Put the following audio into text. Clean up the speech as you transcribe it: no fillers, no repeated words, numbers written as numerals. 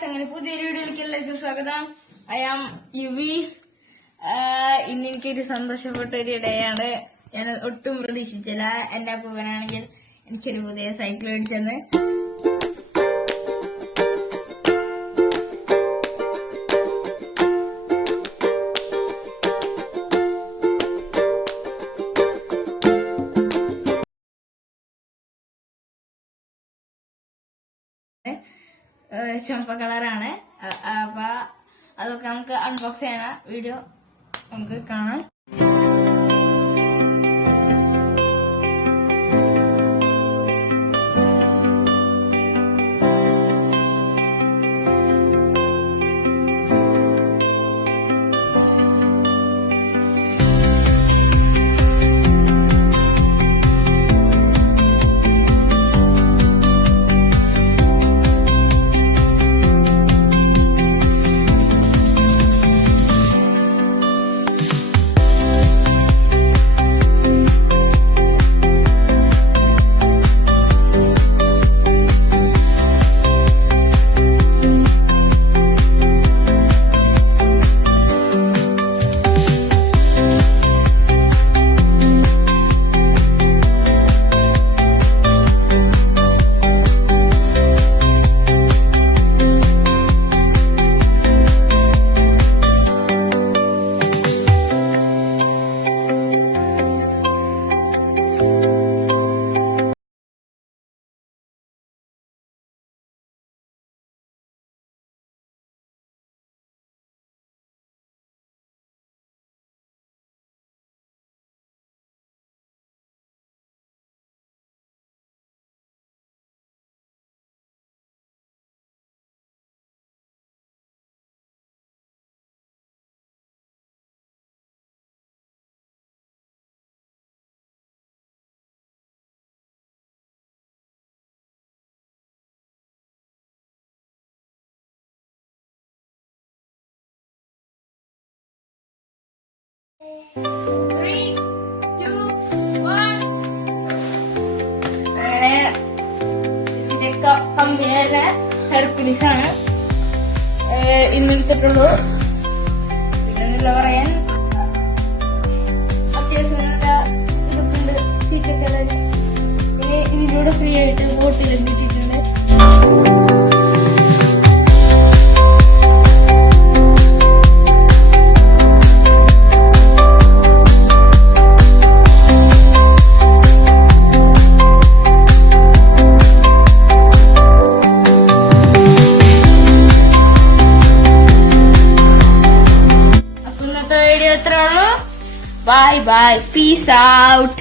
Guys, അങ്ങനെ പുതിയൊരു വീഡിയോയിലേക്ക് എല്ലാവർക്കും സ്വാഗതം. I am Yuvi. ഇന്ന് എനിക്കൊരു സന്തോഷപ്പെട്ട ഒരു ഇടയാണ്. ഞാൻ ഒട്ടും പ്രതീക്ഷിച്ചില്ല എന്റെ അപ്പൂപ്പനാണെങ്കിൽ എനിക്കൊരു പുതിയ സൈക്കിൾ മേടിച്ചെന്ന്. ചുമപ്പ കളറാണ്. അപ്പൊ അതൊക്കെ നമുക്ക് അൺബോക്സ് ചെയ്യണ വീഡിയോ നമുക്ക് കാണാം. അങ്ങനെ ഇതിന്റെ കമ്പനിയുടെ ഹെർക്കുലീസ് ആണ് ഇന്നെടുത്തിട്ടുള്ളൂ. പിന്നൊന്നുമില്ല പറയാൻ. അത്യാവശ്യം നല്ല ഇതൊക്കെ ഉണ്ട്, സീറ്റൊക്കെ ഉള്ളത്. പിന്നെ ഇതിലൂടെ ഫ്രീ ആയിട്ട് ബോട്ടിലും കിട്ടിയിട്ടുണ്ട്. Bye bye. Peace out.